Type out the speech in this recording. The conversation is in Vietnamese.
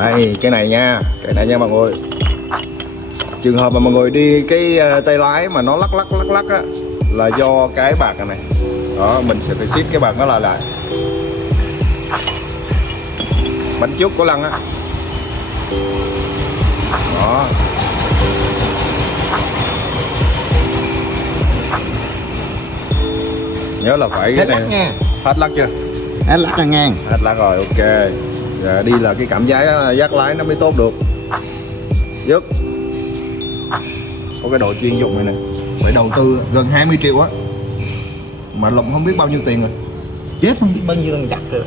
Đây, cái này nha mọi người. Trường hợp mà mọi người đi cái tay lái mà nó lắc á là do cái bạc này. Đó, mình sẽ phải siết cái bạc nó lại. Bánh trước của lăng á. Đó. Nhớ là phải cái này nha. hết lắc chưa? Hết lắc ra ngang. Hết lắc rồi, ok. Giờ đi là cái cảm giác lái nó mới tốt được. Dứt. Có cái đồ chuyên dụng này nè, phải đầu tư gần 20 triệu á, mà Lộc không biết bao nhiêu tiền rồi. Chết không biết bao nhiêu lần chặt rồi.